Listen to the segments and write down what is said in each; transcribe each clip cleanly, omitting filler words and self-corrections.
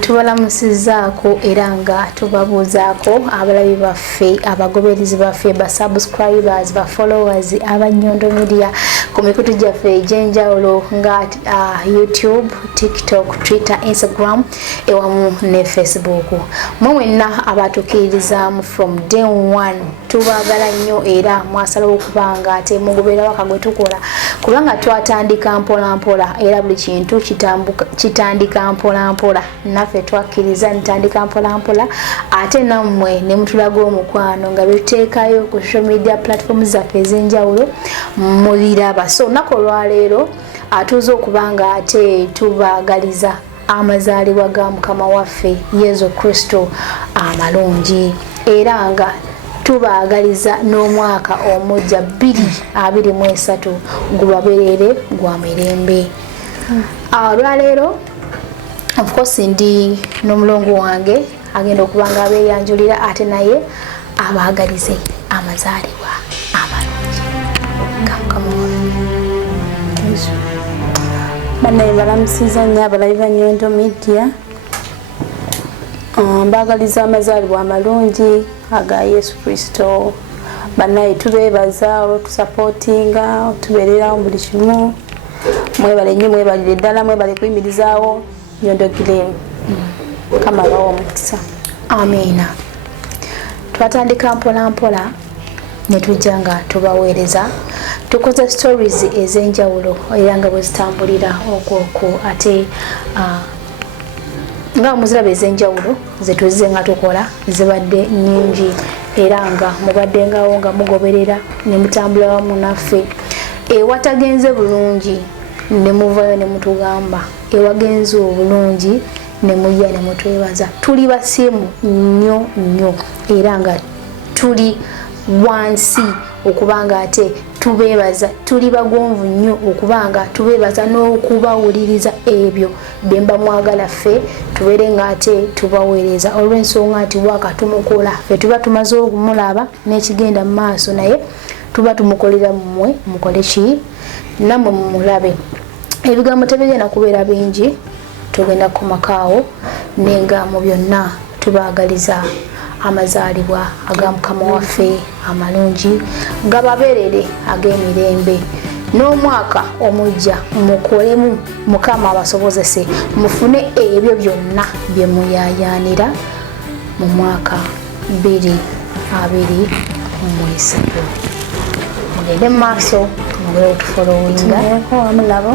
Tubalamusizaako era nga tubabuuzaako abalabi baffe abagoberezi baffe ba subscribers ba followers aba Nyondo Media ku mikutu gyaffe egy'enjawulo nga YouTube, TikTok, Twitter, Instagram ewamu ne Facebook. Mwenna abatukirizaamu from day one tubaagala nnyo era mwasalawo okubanga ate mugoberera waka gwe tukola kubanga twatandika mpola mpola era buli kintu kitandika mpola mpola naffe twakkiriza ntandika mpola mpola ate nammwe ne mutulaga omukwano nga bituteekayo ku social media platforms zaffe ez'enjawulo mubiraba. So nako olwaleero atuuza okubanga ate tubaagaliza amazaalibwa ga mukama waffe Yezu Christo amalungi era nga tubaagaliza n'omwaka omujja 2023 gubabeerere gwa mirembe. Olwaleero of course ndi n'omulongo wange agenda okubanga abeeyanjulira ate naye abaagalize amazaalibwa amalungi ga mukama waffe. Banaye balamusiza nnyo abalabi ba Nyondo Media. Mbaagaliza amazaalibwa amalungi aga Yezu Christo. Banaye tubeebaza olw'otusupportinga otubeererawo buli kimu. Mwebale nnyo mwebalire ddala mwebale kuyimirizaawo Nyondo Media. Kama bawo omukisa. Amiina. Twatandika mpola mpola ne tujja nga tubaweereza. Tukoze stories ez'enjawulo era nga bwe zitambulira okwo ate nga muziraba ez'enjawulo ze tuzize nga tukola zibadde nnyingi era nga mubaddengawo nga mugoberera ne mutambula wamu naffe. Ewatagenze bulungi ne muvayo ne mutugamba ewagenze obulungi ne mujja ne mutwebaza. Tuli basimu nnyo nnyo era nga tuli wansi okubanga ate tubeebaza, tuli bagonvu nnyo okubanga tubeebaza n'okubawuliriza ebyo bemba mwagala ffe tubeere nga ate tubaweereza olw'ensonga nti waka tumukola ffe tuba tumaze okumulaba n'ekigenda mu maaso naye tuba tumukolera mmwe mukole ki nammwe mumulabe. Ebigambo tebigenda kubeera bingi tugenda kumakaawo nenga mu byonna tubaagaliza amazaalibwa aga mukama waffe amalungi gababeerere ag'emirembe n'omwaka omujja mukolemu mukama abasobozese mufune ebyo byonna bye muyaayaanira mu mwaka 2023. Mugende mu maaso mugere otufolowinga wamu nabo.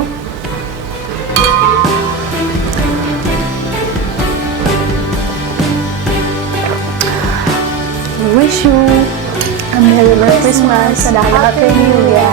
Wish you a Merry Christmas and a Happy New Year.